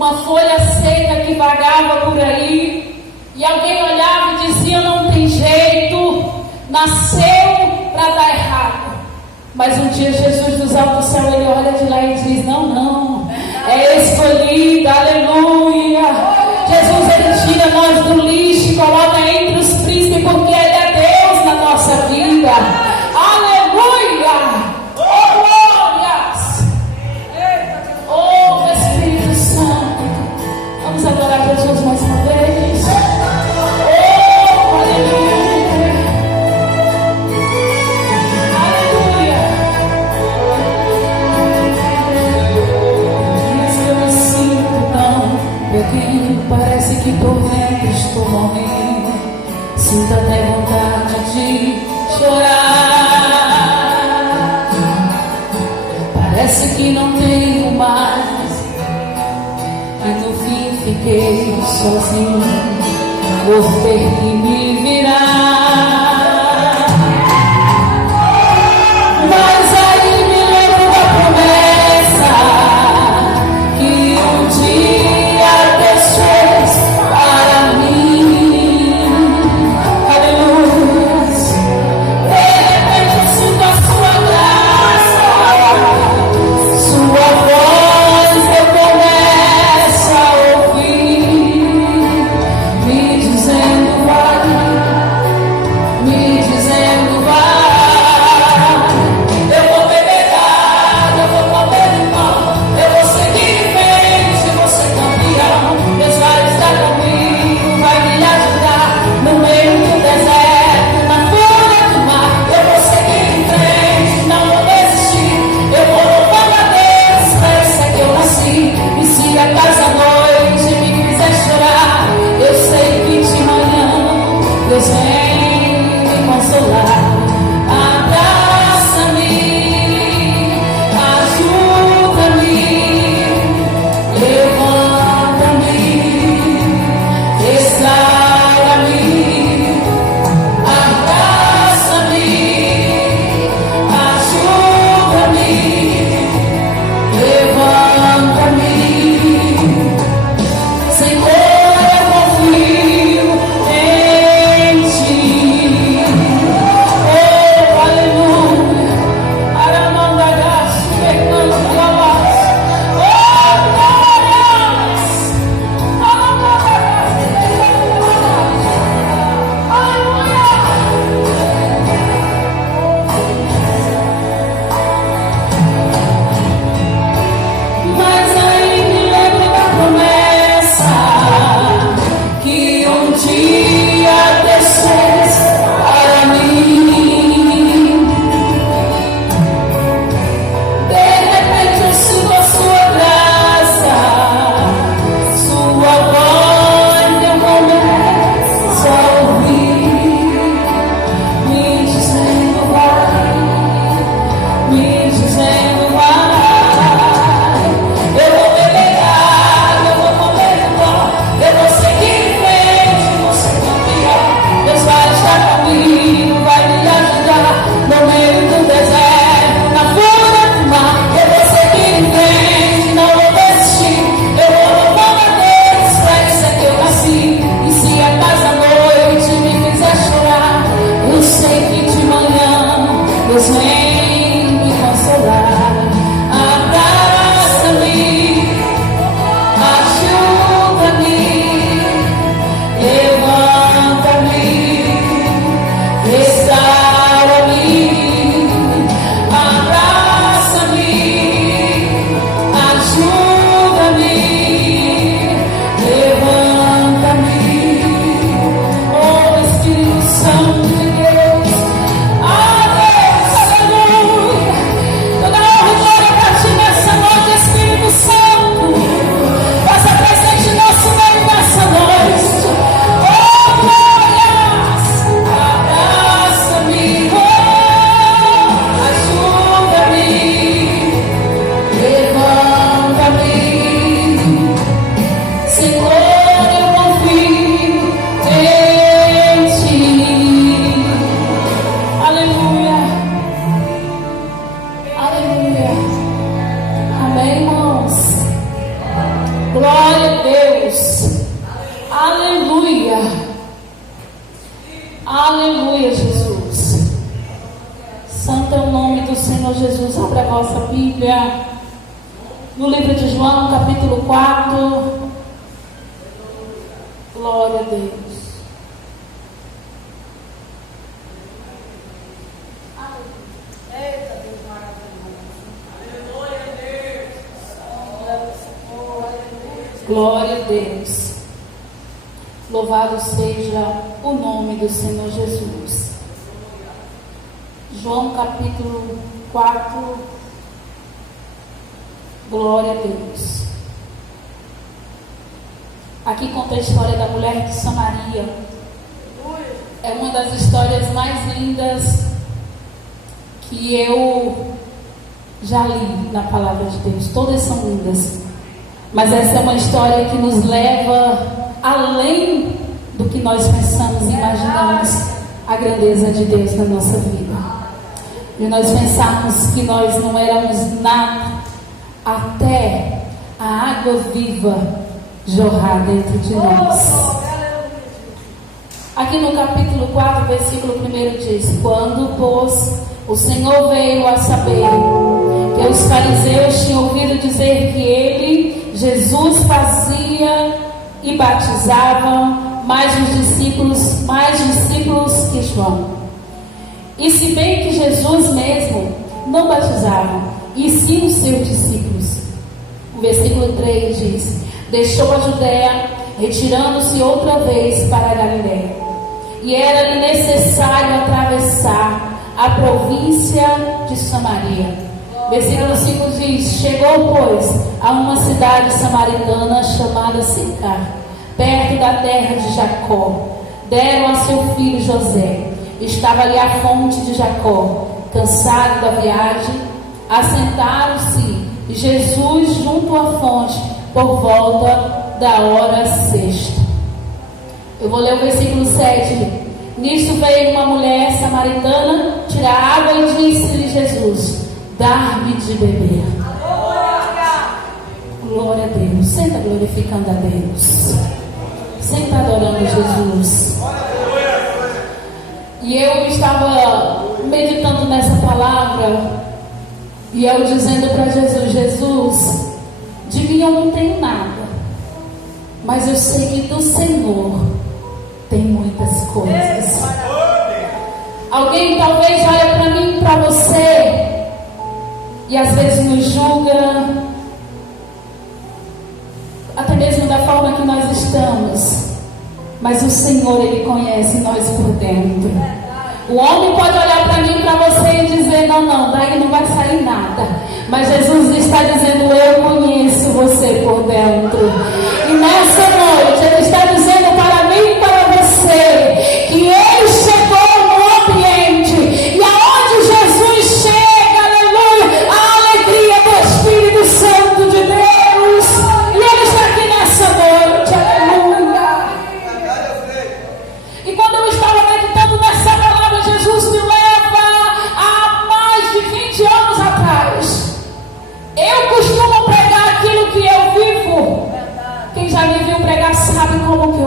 uma folha seca que vagava por aí, e alguém olhava e dizia: não tem jeito, nasceu para dar errado. Mas um dia Jesus dos altos céu, ele olha de lá e diz: não, é escolhida, aleluia. Jesus, ele tira nós do lixo e coloca entre os príncipes, porque ele é Deus na nossa vida. Aleluia! Oh, glórias! Oh, Espírito Santo, vamos adorar Jesus mais uma vez. Oh, aleluia! Aleluia! Diz que eu me sinto tão pequeno, parece que por dentro estou morrendo. Sinto até vontade de chorar. Parece que não tenho mais, e no fim fiquei sozinho, por ter que me virar. Mas aí me lembro da promessa que um dia Deus fez para mim. Aleluia. De repente sinto a sua graça, sua voz eu começo a ouvir, me dizendo: vai, Jesus, abra a vossa Bíblia no livro de João, capítulo 4. Glória a Deus. Eita, Deus maravilhoso. Glória a Deus. Louvado seja o nome do Senhor Jesus. João capítulo 4. Glória a Deus. Aqui conta a história da mulher de Samaria. É uma das histórias mais lindas que eu já li na palavra de Deus. Todas são lindas, mas essa é uma história que nos leva além do que nós pensamos e imaginamos a grandeza de Deus na nossa vida. E nós pensamos que nós não éramos nada até a água viva jorrar dentro de nós. Aqui no capítulo 4, versículo 1 diz: quando, pois, o Senhor veio a saber que os fariseus tinham ouvido dizer que ele, Jesus, fazia e batizava mais discípulos que João. E se bem que Jesus mesmo não batizava, e sim os seus discípulos. O versículo 3 diz: deixou a Judéia, retirando-se outra vez para a Galiléia. E era-lhe necessário atravessar a província de Samaria. Versículo 5 diz: chegou, pois, a uma cidade samaritana chamada Sicar, perto da terra de Jacó. Deram a seu filho José. Estava ali a fonte de Jacó. Cansado da viagem, assentaram-se e Jesus junto à fonte por volta da hora sexta. Eu vou ler o versículo 7. Nisto veio uma mulher samaritana tirar água e disse-lhe Jesus: dar-me de beber. Glória a Deus. Senta glorificando a Deus. Senta adorando Jesus. E eu estava meditando nessa palavra e eu dizendo para Jesus: Jesus, de mim eu não tenho nada, mas eu sei que do Senhor tem muitas coisas. Alguém talvez olha para mim e para você e às vezes nos julga, até mesmo da forma que nós estamos, mas o Senhor, Ele conhece nós por dentro. O homem pode olhar para mim e para você e dizer: não, daí não vai sair nada. Mas Jesus está dizendo: eu conheço você por dentro. E nessa noite Ele está dizendo para mim e para você que Ele chegou no ambiente, e aonde Jesus chega, aleluia, a alegria do Espírito Santo de Deus. E Ele está aqui nessa noite, aleluia. E quando eu estava meditando nessa palavra, Jesus me leva a mais de 20 anos atrás. Eu costumo pregar aquilo que eu vivo. Quem já me viu pregar sabe como que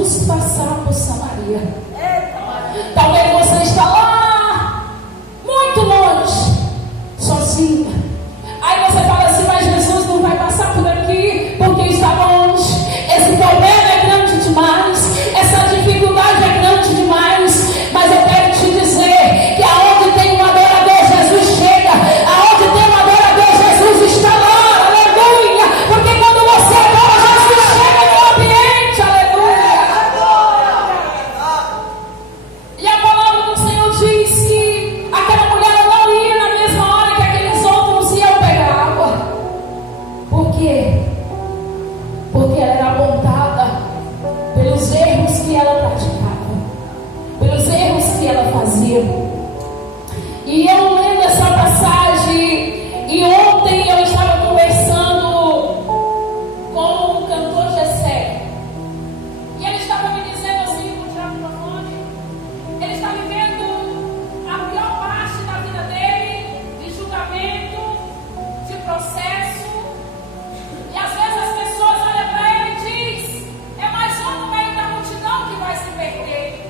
Jesus passar por Samaria. Talvez você está lá, muito longe, sozinha. Aí você fala assim, mas Jesus não vai passar por aqui porque está longe. Esse problema é grande demais, essa dificuldade é grande demais. Mas eu quero te dizer que aonde tem um adorador, Jesus chega. Aonde tem um adorador, Jesus está lá. Aleluia! Porque quando você adora, Jesus chega no ambiente. Aleluia! E a palavra do Senhor diz que aquela mulher não ia na mesma hora que aqueles outros iam pegar água. Por quê? Porque ela era apontada pelos erros que ela praticava, pelos erros que ela fazia. E eu lendo essa passagem, e ontem eu estava conversando com o cantor Gessé, e ele estava me dizendo assim, com o microfone, ele está vivendo a pior parte da vida dele, de julgamento, de processo. E às vezes as pessoas olham para ele e dizem, é mais um no meio da multidão que vai se perder.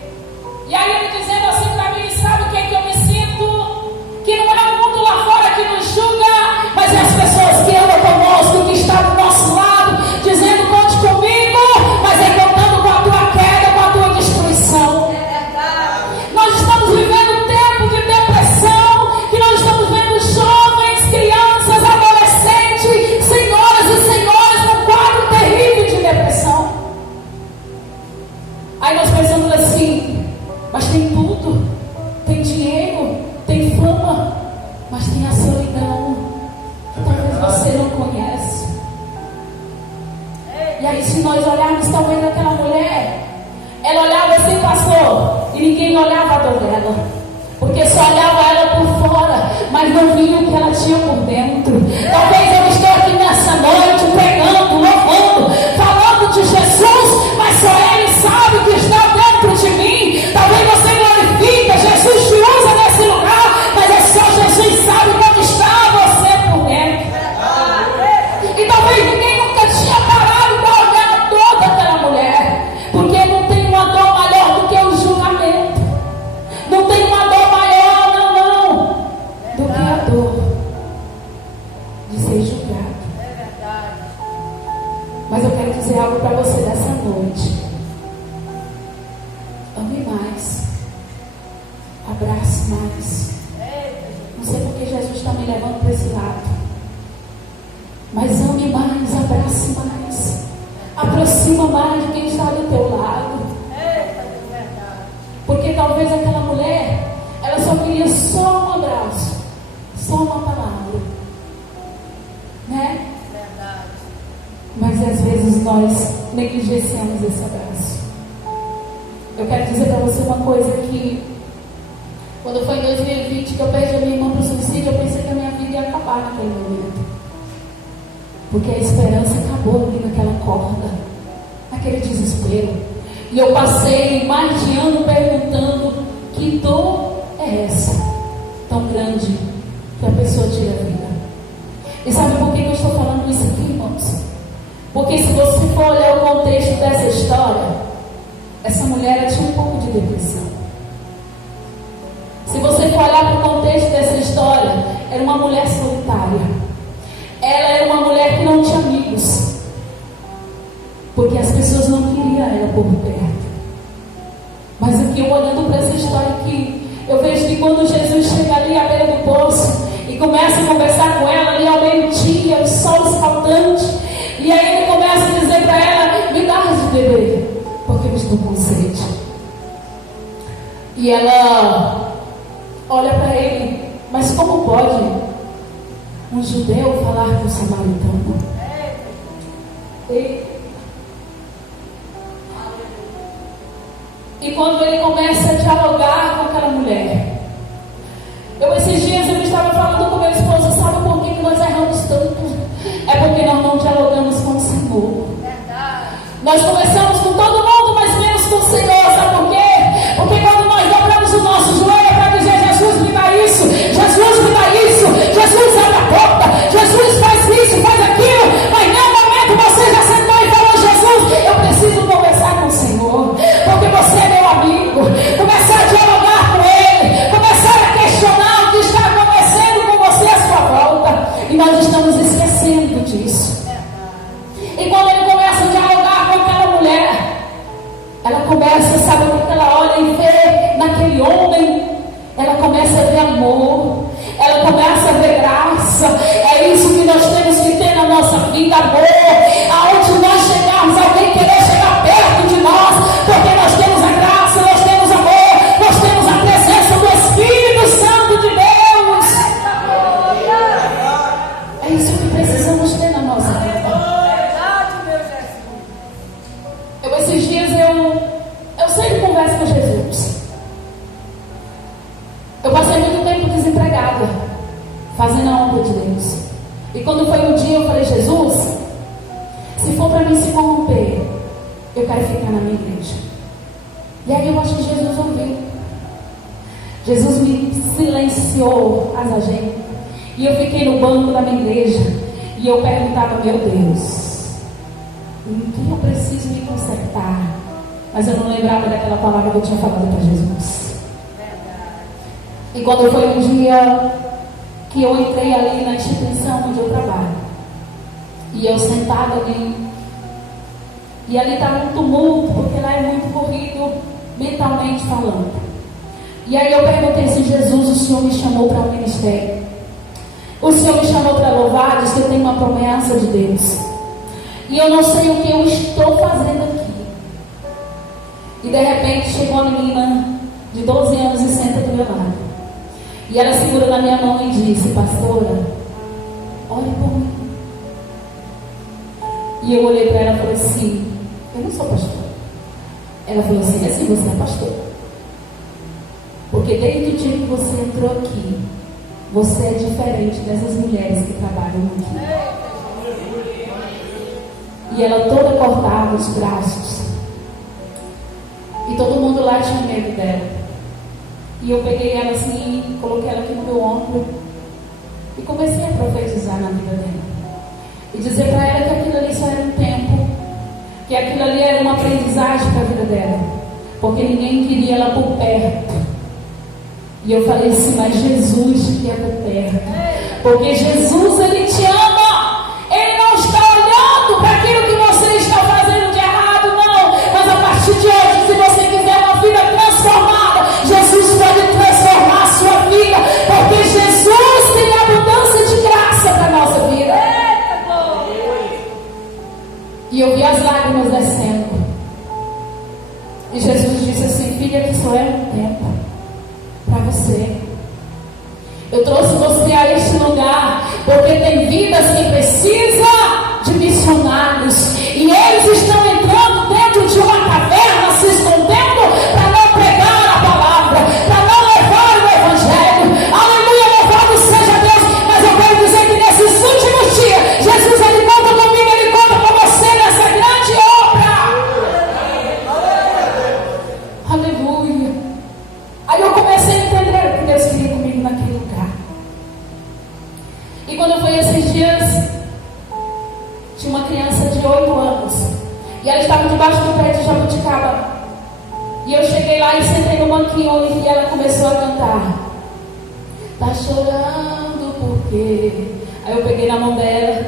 E aí ele dizendo assim para mim, sabe o que é que eu me sinto? Que não é o mundo lá fora que nos julga, mas é as pessoas que andam conosco, que estão do nosso lado, dizendo, conte comigo, mas é contando com a tua queda, com a tua destruição. Nós estamos vivendo um tempo de depressão, que nós estamos vendo jovens, crianças, adolescentes, senhoras e senhores num quadro terrível de depressão. Aí nós pensamos assim, mas tem tudo, tem dinheiro, tem fama, mas tem a solidão, que talvez você não conhece. E aí se nós olharmos talvez aquela mulher, ela olhava assim, pastor, e ninguém olhava a dor dela, porque só olhava ela por fora, mas não via o que ela tinha por dentro. Talvez eu estou aqui nessa noite pregando, louvando, falando de Jesus, mas só Ele sabe o que está dentro de mim. Talvez você glorifica, Jesus te usa nesse lugar, mas é só Jesus sabe como está você por dentro. E talvez ninguém nunca tinha parado para olhar a dor daquela mulher, porque não tem uma dor maior do que o julgamento. Não tem uma dor maior, não, do que a dor de ser julgado. Mas eu quero dizer algo para você dessa noite. Ame mais. Abrace mais. Não sei porque Jesus está me levando para esse lado. Mas ame mais, abrace mais. Aproxima mais de quem está do teu lado. Porque talvez aquela mulher, ela só queria só um abraço, só uma palavra, né? Mas às vezes nós negligenciamos esse abraço. Eu quero dizer para você uma coisa que quando foi em 2020 que eu perdi a minha irmã para o suicídio, eu pensei que a minha vida ia acabar naquele momento. Porque a esperança acabou ali naquela corda, naquele desespero. E eu passei mais de ano perguntando, que dor é essa tão grande que a pessoa tira a vida? E sabe por que eu estou falando isso aqui, irmãos? Porque se você for olhar o contexto dessa história, essa mulher tinha um pouco de depressão. Se você for olhar para o contexto dessa história, era uma mulher solitária. Ela era uma mulher que não tinha amigos, porque as pessoas não queriam ela por perto. Mas aqui eu olhando para essa história aqui, eu vejo que quando Jesus chega ali à beira do poço e começa a conversar com ela ali ao meio-dia, o sol escaldante, e aí ele começa a dizer para ela, me dá de beber, porque eu estou com sede. E ela olha para ele, mas como pode um judeu falar com o samaritano? E quando ele começa a dialogar com aquela mulher, esses dias eu estava falando com meu esposo, sabe por que nós erramos tanto? É porque nós não dialogamos com o Senhor. Nós conversamos com todo mundo, mas menos com o Senhor. Sabe por quê? Porque quando nós dobramos o nosso joelho para dizer, Jesus me dá isso, Jesus me dá isso, Jesus abre a porta, Jesus faz isso, faz aquilo, mas em nenhum momento você já sentou e falou, Jesus, eu preciso conversar com o Senhor. começa, sabe o que ela olha e vê naquele homem? Ela começa a ver amor, ela começa a ver graça. É isso que nós temos que ter na nossa vida, amor. Aonde nós chegarmos, alguém querer chegar perto de nós, porque nós temos a graça, nós temos amor, nós temos a presença do Espírito Santo de Deus. É isso que precisamos ter na nossa vida. Esses dias eu sempre converso com Jesus. Eu passei muito tempo desempregada, fazendo a obra de Deus. E quando foi um dia eu falei: Jesus, se for para mim se corromper, eu quero ficar na minha igreja. E aí eu acho que Jesus ouviu. Jesus me silenciou as agendas. E eu fiquei no banco da minha igreja. E eu perguntava: meu Deus, em que eu preciso me consertar? Mas eu não lembrava daquela palavra que eu tinha falado para Jesus. E quando foi um dia que eu entrei ali na instituição onde eu trabalho, e eu sentada ali, e ali estava um tumulto, porque lá é muito corrido mentalmente falando. E aí eu perguntei assim: Jesus, o Senhor me chamou para o ministério, o Senhor me chamou para louvar, diz que eu tenho uma promessa de Deus, e eu não sei o que eu estou fazendo aqui. E de repente chegou uma menina de 12 anos e senta do meu lado. E ela segura na minha mão e disse: pastora, olhe por mim. E eu olhei para ela e falei assim: eu não sou pastora. Ela falou assim: assim, você é pastora. Porque desde o dia que você entrou aqui, você é diferente dessas mulheres que trabalham aqui. E ela toda cortada os braços. E todo mundo lá tinha medo dela. E eu peguei ela assim, coloquei ela aqui no meu ombro e comecei a profetizar na vida dela. E dizer para ela que aquilo ali só era um tempo, que aquilo ali era uma aprendizagem para a vida dela, porque ninguém queria ela por perto. E eu falei assim: mas Jesus te quer por perto, porque Jesus, Ele te ama. Ele não está olhando para aquilo que você está fazendo de errado, não. Mas a partir de hoje, se você quiser uma vida transformada, Jesus pode transformar a sua vida, porque Jesus tem abundância de graça para a nossa vida. E eu vi as lágrimas descendo. E Jesus disse assim: filha, que só é um tempo para você. Eu trouxe você a este lugar porque tem vidas que precisam de missionários, e eles estão entrando dentro de uma caverna, se escondendo para não pregar a palavra, para não levar o evangelho. Aleluia, louvado seja Deus. Mas eu quero dizer que nesses últimos dias, Jesus, Ele conta comigo, Ele conta com você nessa grande obra. Aleluia. Aí eu comecei a entender o que Deus queria comigo naquele lugar. E quando foi esses dias, tinha uma criança de 8 anos. E ela estava debaixo do pé de jabuticaba. E eu cheguei lá e sentei no banquinho e ela começou a cantar. Tá chorando por quê? Aí eu peguei na mão dela: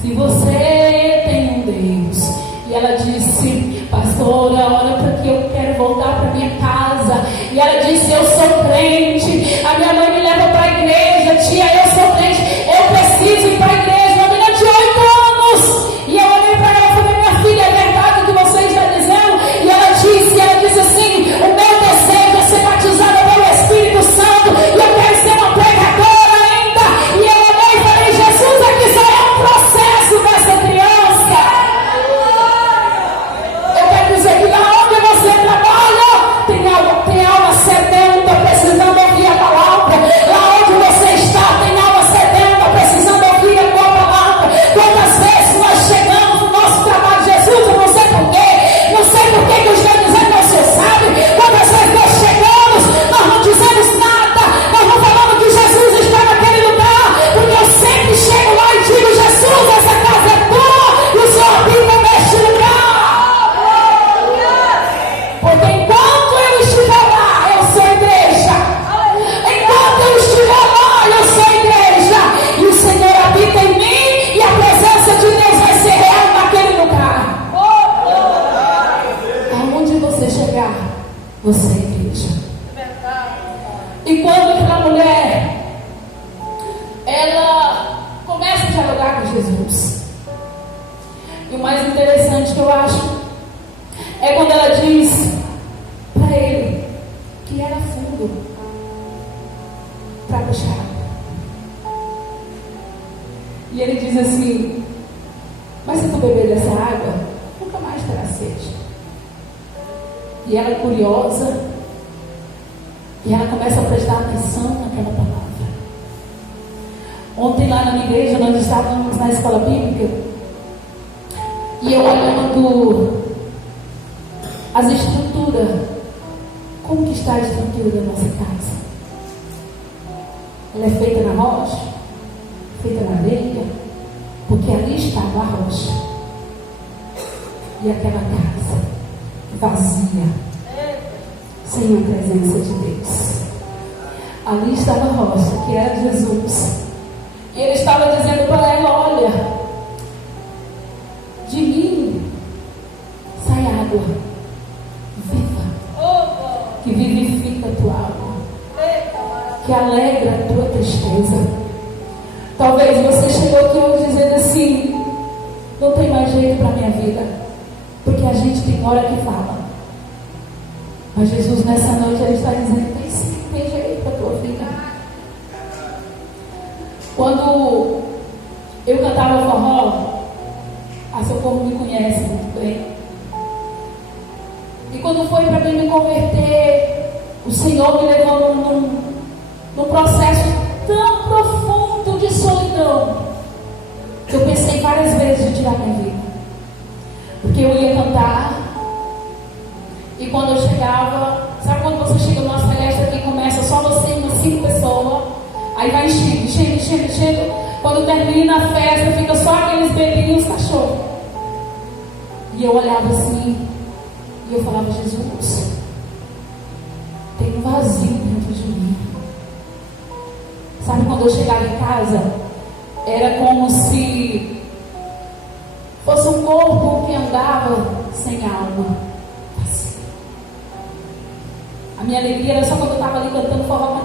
se você tem um Deus. E ela disse: pastora, olha para que eu quero voltar para minha casa. E ela disse: eu sou crente. A minha mãe me leva para a igreja. Tia, eu sou crente. Eu preciso ir para a igreja. Uma menina de 8 anos. E eu olhei para ela e falei: minha filha, é verdade o que você está dizendo? E ela disse assim: o meu desejo é ser batizada pelo Espírito Santo. E eu quero ser uma pregadora ainda. E eu olhei e falei: Jesus, aqui só é um processo dessa criança. Eu quero dizer que lá onde você trabalha, tem alma sedenta precisando ouvir a palavra. chegar, você é igreja. É verdade. E quando aquela mulher, ela começa a dialogar com Jesus. E o mais interessante que eu acho é quando ela diz para ele que era fundo para puxar água. E ele diz assim: mas se tu beber dessa água, nunca mais terá sede. E ela é curiosa, e ela começa a prestar atenção naquela palavra. Ontem lá na minha igreja, nós estávamos na escola bíblica, e eu olhando as estruturas, como que está a estrutura da nossa casa? Ela é feita na rocha, feita na areia, porque ali estava a rocha. E aquela casa vazia, sem a presença de Deus. Ali estava a rocha, que era Jesus. E ele estava dizendo para ela: olha, de mim sai água viva, que vivifica a tua alma, que alegra a tua tristeza. Talvez você chegou aqui hoje dizendo assim: não tem mais jeito para a minha vida, porque a gente tem hora que fala. Mas Jesus nessa noite ele está dizendo: tem sim, tem jeito para a tua vida. Quando eu cantava forró, a Socorro me conhece muito bem. E quando foi para mim me converter, o Senhor me levou num processo tão profundo de solidão, que eu pensei várias vezes de tirar minha vida. Porque eu ia cantar, e quando eu chegava, sabe quando você chega numa festa que começa só você e umas 5 pessoas, aí vai enchendo, quando termina a festa fica só aqueles bebinhos e os cachorros. E eu olhava assim, e eu falava: Jesus, tem um vazio dentro de mim. Sabe quando eu chegava em casa, era como se fosse um corpo que andava sem alma. A minha alegria era só quando eu estava ali cantando forró.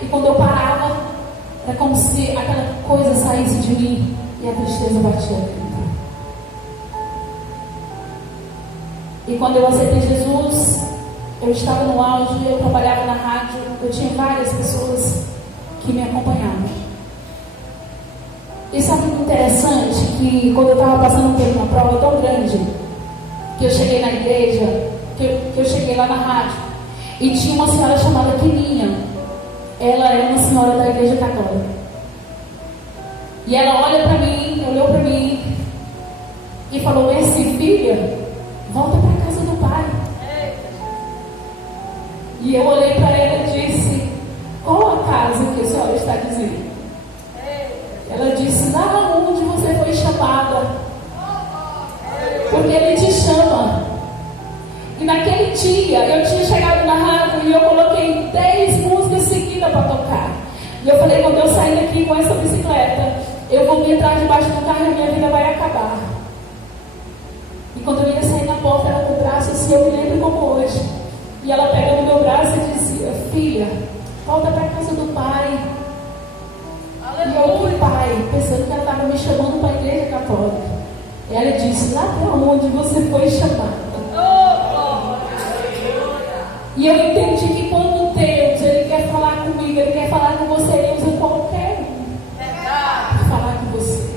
E quando eu parava, era como se aquela coisa saísse de mim e a tristeza batia dentro. E quando eu aceitei Jesus, eu estava no auge, eu trabalhava na rádio, eu tinha várias pessoas que me acompanhavam. E sabe muito interessante que quando eu estava passando por uma prova tão grande, que eu cheguei na igreja, que eu cheguei lá na rádio, e tinha uma senhora chamada Quininha. Ela é uma senhora da igreja católica. E ela olhou para mim e falou assim: filha, volta para casa do pai. E eu olhei para ela e disse: qual a casa que a senhora está dizendo? Ela disse: lá onde você foi chamada, porque ele te chama. E naquele dia eu tinha chegado na rádio e eu coloquei 10 músicas seguidas para tocar. E eu falei: quando eu sair daqui com essa bicicleta, eu vou me entrar debaixo do carro e a minha vida vai acabar. E quando eu ia sair na porta, ela com o braço assim, eu me lembro como hoje. E ela pega no meu braço e dizia: filha, volta para a casa do pai. E eu, que pai? Pensando que ela estava me chamando para a igreja católica. E ela disse: lá para onde você foi chamada? E eu entendi que quando Deus ele quer falar comigo, ele quer falar com você, ele usa qualquer um para falar com você.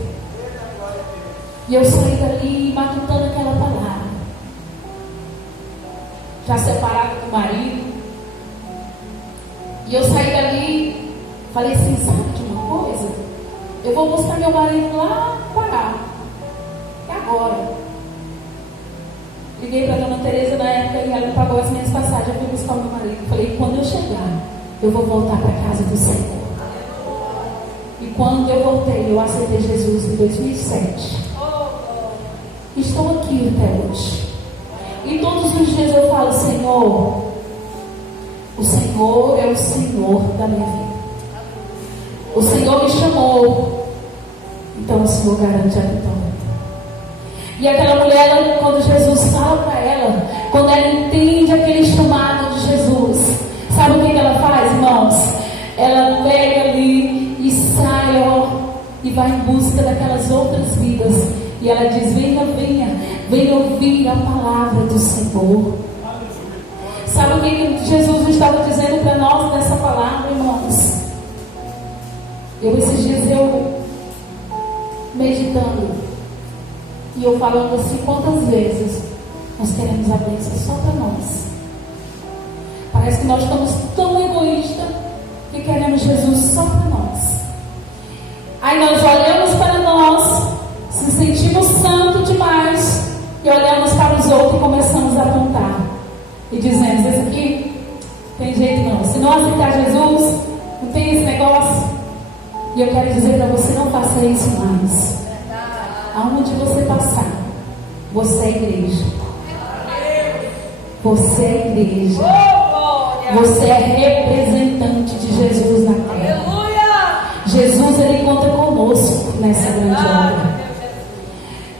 E eu saí dali matutando aquela palavra, já separado do marido. E eu saí dali, falei assim: sabe de uma coisa? Eu vou buscar meu marido lá no Pará. E agora? Liguei para a dona Tereza na época e ela me pagou as minhas passagens. Eu fui buscar o meu marido. Falei: quando eu chegar, eu vou voltar para a casa do Senhor. E quando eu voltei, eu aceitei Jesus em 2007. Estou aqui até hoje. E todos os dias eu falo: Senhor, o Senhor é o Senhor da minha vida. O Senhor me chamou, então o Senhor garante a vitória. E aquela mulher, quando Jesus fala para ela, quando ela entende aquele chamado de Jesus, sabe o que ela faz, irmãos? Ela pega ali e sai, ó, e vai em busca daquelas outras vidas. E ela diz: venha, venha, venha ouvir a palavra do Senhor. Sabe o que Jesus estava dizendo para nós nessa palavra, irmãos? Esses dias meditando, e eu falando assim: quantas vezes nós queremos a bênção só para nós? Parece que nós estamos tão egoístas que queremos Jesus só para nós. Aí nós olhamos para nós, se sentimos santos demais, e olhamos para os outros e começamos a apontar e dizemos: esse aqui tem jeito não, se não aceitar Jesus, não tem esse negócio. E eu quero dizer para você: não faça isso mais. Aonde você passar, você é igreja. Você é igreja. Você é representante de Jesus na terra. Jesus, ele conta conosco nessa grande obra.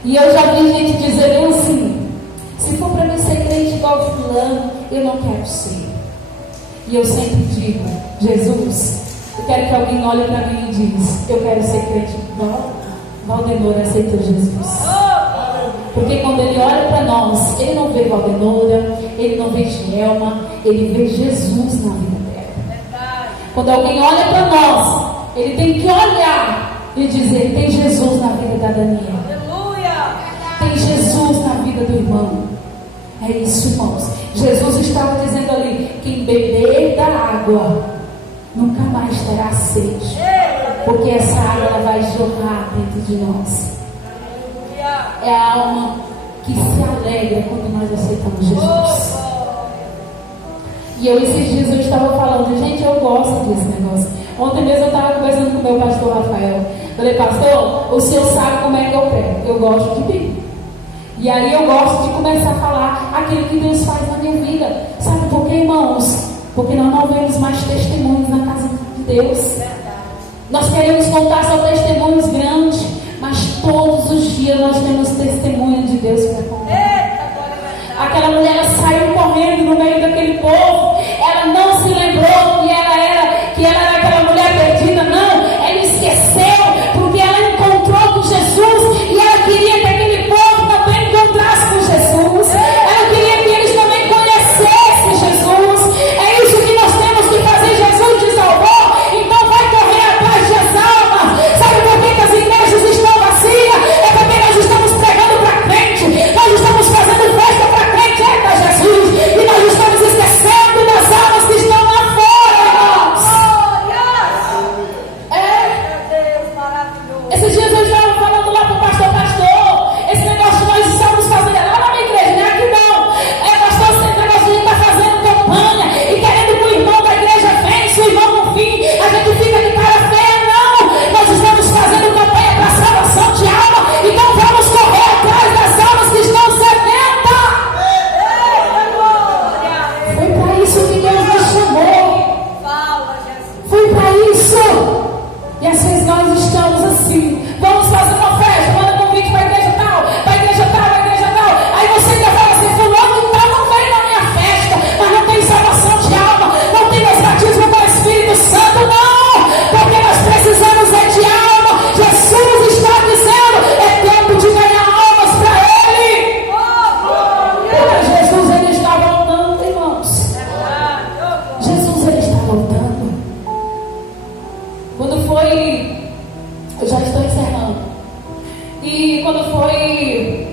E eu já vi gente dizer assim: se for para mim ser crente igual fulano, eu não quero ser. E eu sempre digo: Jesus, eu quero que alguém olhe para mim e diz: eu quero ser crente igual Valdenora aceitou Jesus. Porque quando ele olha para nós, ele não vê Valdenora, ele não vê Gelma, ele vê Jesus na vida dela. Quando alguém olha para nós, ele tem que olhar e dizer: tem Jesus na vida da Daniela. Tem Jesus na vida do irmão. É isso, irmãos. Jesus estava dizendo ali: quem beber da água nunca mais terá sede, porque essa água ela vai jorrar dentro de nós. É a alma que se alegra quando nós aceitamos Jesus. E esses dias eu estava falando: gente, eu gosto desse negócio. Ontem mesmo eu estava conversando com o meu pastor Rafael. Falei: pastor, o senhor sabe como é que eu prego. Eu gosto de Bíblia. E aí eu gosto de começar a falar aquilo que Deus faz na minha vida. Sabe por quê, irmãos? Porque nós não vemos mais testemunhos na casa de Deus. Nós queremos contar só testemunhos grandes, mas todos os dias nós temos testemunho de Deus para contar. Aquela mulher, ela saiu correndo no meio daquele povo. Ela não se lembrou que ela era aquela mulher perdida. Não, ela esqueceu, porque ela encontrou com Jesus e ela queria que aquele povo também encontrasse com Jesus. Ela queria que eles também conhecessem Jesus. É isso que nós temos que fazer. Jesus te salvou, então vai correr atrás das almas. Sabe por que as igrejas estão vazias? É porque nós estamos pregando para crente, nós estamos fazendo festa para crente, Jesus, e nós estamos esquecendo das almas que estão lá fora, irmãos. Esses dias eu estava falando lá para o pastor: esse negócio que nós estamos fazendo é lá na minha igreja, não é aqui não. Pastor, esse negócio de a gente está fazendo campanha e querendo que o irmão da igreja vença, o irmão no fim, a gente fica de cara feia. Não, nós estamos fazendo campanha para a salvação de alma, então vamos correr atrás das almas que estão sedentas. Foi para isso que Deus nos chamou. Foi para isso. E às vezes nós estamos assim: vamos fazer uma festa, manda convite para a igreja tal, para a igreja tal, para a igreja tal. Aí você ainda fala assim: fulano de tal não veio na minha festa, mas não tem salvação de alma, não tem mais batismo com o Espírito Santo, não, porque nós precisamos de alma. Jesus está dizendo: é tempo de ganhar almas para Ele. Porque Jesus, ele está voltando, irmãos. Jesus, ele está voltando. Quando foi, eu já estou encerrando, e quando foi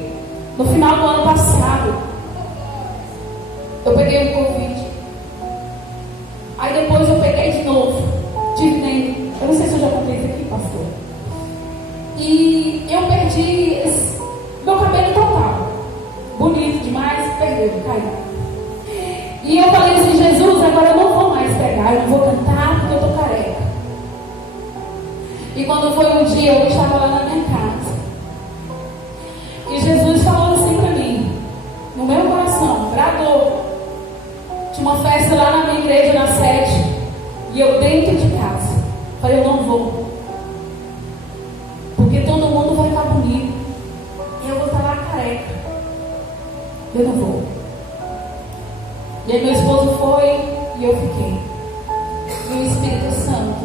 no final do ano passado, eu peguei um Covid. Aí depois eu peguei de novo, tive dengue. Eu não sei se eu já contei isso aqui, pastor. E eu perdi meu cabelo total, bonito demais, perdeu, caiu. E eu falei assim: Jesus, agora eu não vou mais pregar, eu não vou cantar porque eu estou careca. E quando foi um dia, eu estava lá na minha casa, e Jesus falou assim para mim, no meu coração, bradou. Tinha uma festa lá na minha igreja, na sede, e eu dentro de casa falei: eu não vou, porque todo mundo vai estar bonito e eu vou estar lá careca. Eu não vou. E aí meu esposo foi e eu fiquei. E o Espírito Santo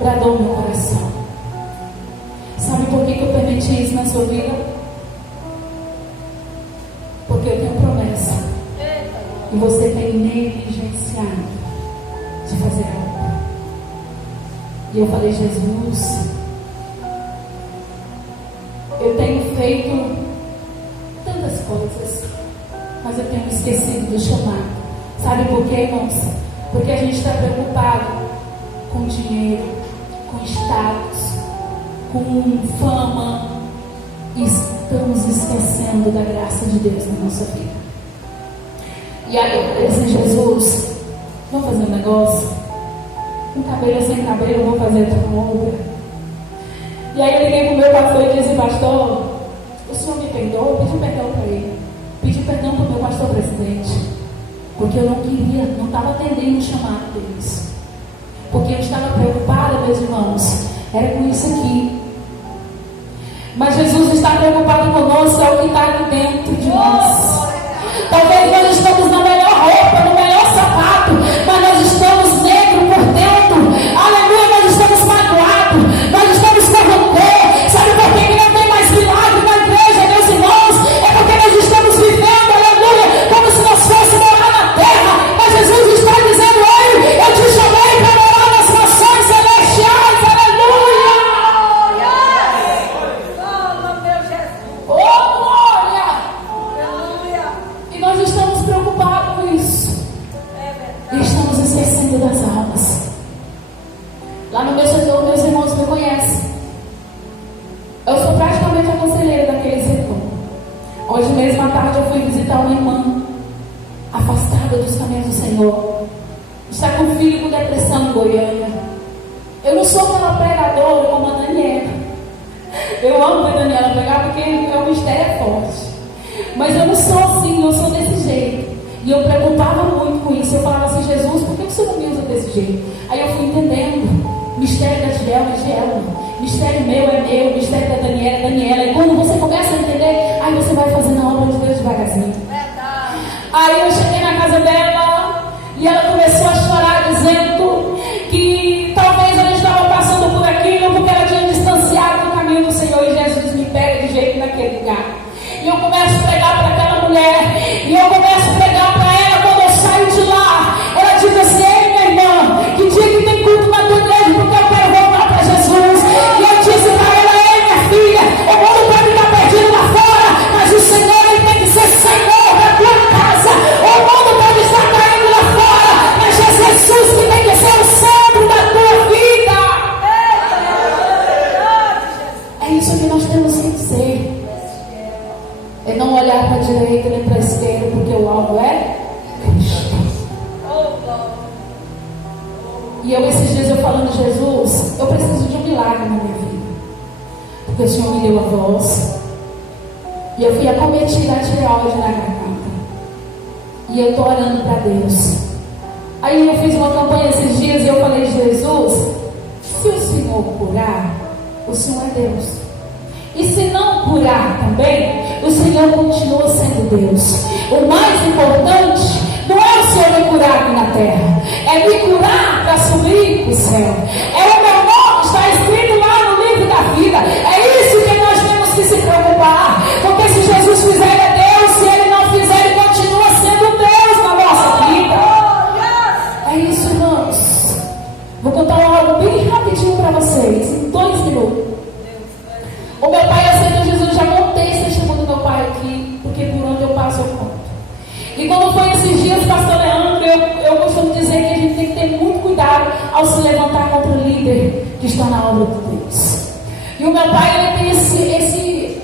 bradou no meu coração. Sabe por que eu permiti isso na sua vida? Porque eu tenho promessa. E você tem negligenciado de fazer algo. E eu falei, Jesus, eu tenho feito tantas coisas, mas eu tenho esquecido do chamado. Sabe por quê, irmãos? Porque a gente está preocupado com dinheiro, com status, com fama, e estamos esquecendo da graça de Deus na nossa vida. E aí eu falei assim, Jesus, vamos fazer um negócio? Com cabelo ou sem cabelo, eu vou fazer outra obra. E aí eu liguei para o meu pastor e disse, pastor, o senhor me perdoa? Eu pedi perdão para ele. Pedi perdão para o meu pastor presidente. Porque eu não queria, não estava atendendo o chamado deles. Porque eu estava preocupada, meus irmãos, era com isso aqui. Mas Jesus está preocupado conosco, é o que está aqui dentro de nós. Talvez nós estamos na melhor roupa, no melhor sapato, mas nós estamos negros por dentro. Aleluia, nós estamos magoados, nós estamos corrompidos. Sabe por que não tem mais milagre na igreja, meus irmãos? É porque nós estamos vivendo, aleluia, como se nós fôssemos morar na terra. Mas Jesus está dizendo, ei, eu te chamei para morar nas nações celestiais, aleluia. Oh, glória! E nós estamos preocupados com isso. E estamos esquecendo das almas. Lá no meu setor, meus irmãos me conhecem. Eu sou praticamente a conselheira daquele setor. Hoje mesmo à tarde eu fui visitar uma irmã afastada dos caminhos do Senhor. Está com um filho com depressão em Goiânia. Eu não sou aquela pregadora como a Daniela. Eu amo ver a Daniela pregar porque o mistério é forte. Mas eu não sou assim, eu sou desse jeito. E eu preocupava muito com isso. Eu falava assim, Jesus, por que você não me usa desse jeito? Aí eu fui entendendo. Mistério da Gielma é Gielma. Mistério meu é meu. Mistério da Daniela é Daniela. E quando você começa a entender, aí você vai fazendo a obra de Deus devagarzinho. Aí eu cheguei na casa dela e ela começou a chorar dizendo que talvez ela estava passando por aquilo porque ela tinha distanciado do caminho do Senhor e Jesus me pega de jeito naquele lugar. E eu começo a pregar para aquela mulher. E eu começo a pregar para ela. Quando eu saio de lá, ela diz assim, ei minha irmã, que dia que tem culto na tua igreja, porque eu quero voltar para Jesus. E eu disse para ela, ei minha filha, o mundo pode estar perdido lá fora, mas o Senhor ele tem que ser Senhor da tua casa. O mundo pode estar caindo lá fora, mas é Jesus que tem que ser o centro da tua vida. É isso que nós temos que dizer. É não olhar para a direita nem para a esquerda, porque o alvo é Cristo. E eu, esses dias, eu falando, Jesus, eu preciso de um milagre na minha vida. Porque o Senhor me deu a voz. E eu fui acometida a tireoide na garganta. E eu estou orando para Deus. Aí eu fiz uma campanha esses dias e eu falei, Jesus, se o Senhor curar, o Senhor é Deus. E se não curar também, o Senhor continua sendo Deus. O mais importante não é o Senhor me curar aqui na terra, é me curar para subir para o céu. É o meu nome, está escrito lá no livro da vida. É isso que nós temos que se preocupar. Porque se Jesus fizer, ele é Deus. Se ele não fizer, ele continua sendo Deus na nossa vida. É isso, irmãos. Vou contar algo bem rapidinho para vocês, em 2 minutos. O meu pai aceitou Jesus, já contei esse testemunho do meu pai aqui, porque por onde eu passo eu conto. E quando foi esses dias, pastor Leandro, eu costumo dizer que a gente tem que ter muito cuidado ao se levantar contra o líder que está na obra de Deus. E o meu pai, ele tem esse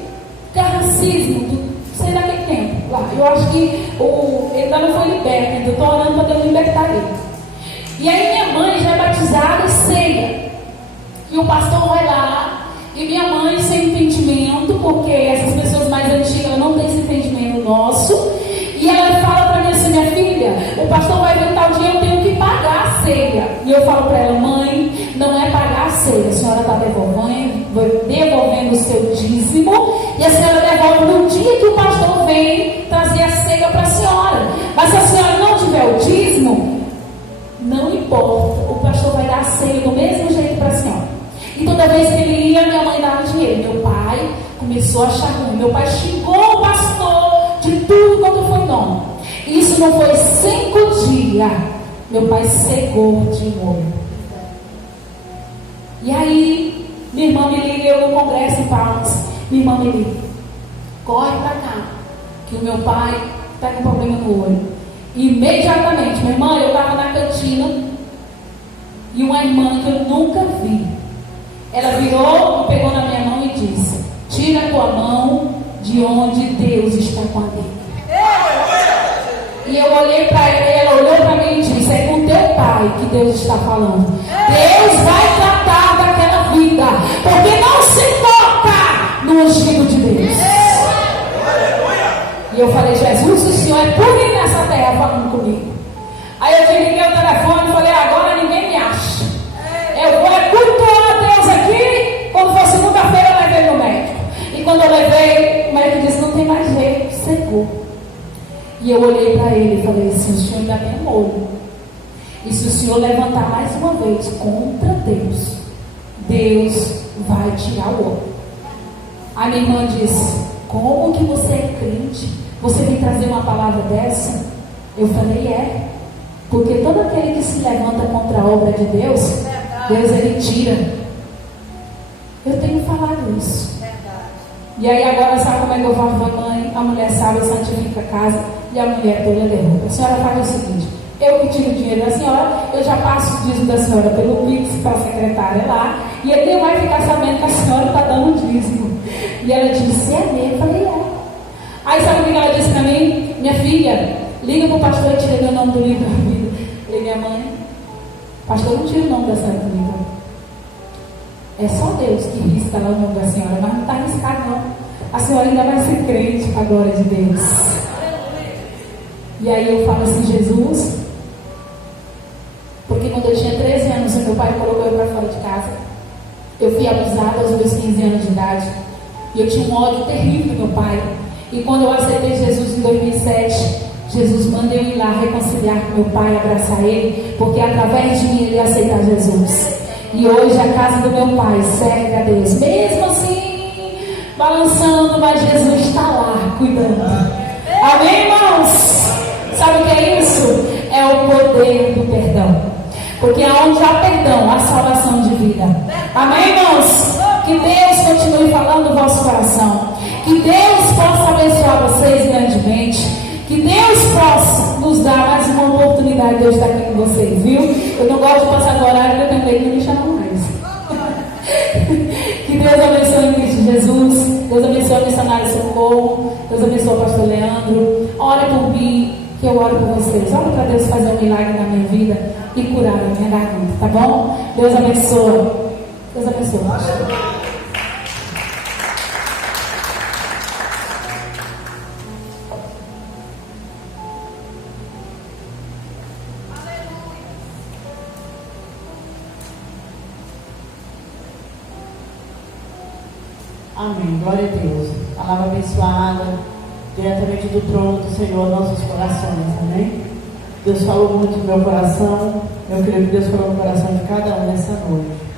carracismo, do, sei lá que tempo lá. Eu acho que ele ainda não foi liberto, ainda estou orando para Deus libertar ele. E aí minha mãe já é batizada e ceia. E o pastor vai lá. E minha mãe, sem entendimento, porque essas pessoas mais antigas não têm esse entendimento nosso. E ela fala para mim assim, minha filha, o pastor vai vir tal dia, eu tenho que pagar a ceia. E eu falo para ela, mãe, não é pagar a ceia. A senhora está devolvendo o seu dízimo. E a senhora devolve no dia que o pastor vem trazer a ceia para a senhora. Mas se a importa, o pastor vai dar ceia do mesmo jeito para a senhora. E toda vez que ele ia, minha mãe dava dinheiro. Meu pai começou a achar ruim. Meu pai xingou o pastor de tudo quanto foi nome. Isso não foi 5 dias. Meu pai cegou de novo. E aí, minha irmã me liga, eu no congresso em Palmas. Minha irmã me liga, corre para cá, que o meu pai está com problema no olho. Imediatamente, minha irmã, eu estava na cantina e uma irmã que eu nunca vi, ela virou, pegou na minha mão e disse: tira a tua mão de onde Deus está com a dele. E eu olhei para ela, e ela olhou para mim e disse: é com teu pai que Deus está falando. Deus vai tratar daquela vida, porque não se toca no ungido de Deus. E eu falei: Jesus, o Senhor é por mim nessa terra falando comigo. Aí eu desliguei o telefone e falei: agora ninguém me acha. Eu vou cultuar a Deus aqui. Quando for segunda-feira eu levei no médico. E quando eu levei, o médico disse: não tem mais jeito, secou. E eu olhei para ele e falei assim: o senhor ainda tem molho. E se o senhor levantar mais uma vez contra Deus, Deus vai tirar o olho. A minha irmã disse: como que você é crente? Você vem trazer uma palavra dessa? Eu falei: é. Porque todo aquele que se levanta contra a obra de Deus, Deus ele tira. Eu tenho falado isso. E aí agora sabe como é que eu falo para a mãe? A mulher salva e santifica a casa e a mulher toda derruba. A senhora faz o seguinte: eu que tiro o dinheiro da senhora, eu já passo o dízimo da senhora pelo Pix para a secretária lá, e ele vai ficar sabendo que a senhora está dando o dízimo. E ela disse: é mesmo? Eu falei: é. Aí sabe o que ela disse para mim? Minha filha, liga para o pastor e tira meu nome do livro da vida. Eu falei: minha mãe, pastor não tira o nome da senhora do livro. É só Deus que risca lá o nome da senhora, mas não está arriscado não. A senhora ainda vai ser crente agora de Deus. E aí eu falo assim: Jesus, porque quando eu tinha 13 anos, meu pai colocou eu para fora de casa. Eu fui abusada aos meus 15 anos de idade. E eu tinha um ódio terrível do meu pai. E quando eu aceitei Jesus em 2007, Jesus manda eu ir lá reconciliar com meu pai, abraçar ele, porque através de mim ele ia aceitar Jesus. E hoje a casa do meu pai serve a Deus. Mesmo assim, balançando, mas Jesus está lá, cuidando. Amém, irmãos? Sabe o que é isso? É o poder do perdão. Porque aonde há perdão, há salvação de vida. Amém, irmãos? Que Deus continue falando no vosso coração. Que Deus possa abençoar vocês grandemente. Que Deus possa nos dar mais uma oportunidade de eu estar aqui com vocês, viu? Eu não gosto de passar do horário, eu tenho medo de me chamar mais. Que Deus abençoe em Cristo Jesus. Deus abençoe o missionário Socorro. Deus abençoe o pastor Leandro. Ore por mim, que eu oro por vocês. Ore para Deus fazer um milagre na minha vida e curar a minha garganta, tá bom? Deus abençoe. Deus abençoe. Amém, glória a Deus. Palavra abençoada, diretamente do trono do Senhor, nossos corações, amém? Deus falou muito no meu coração, eu creio que Deus falou no coração de cada um nessa noite.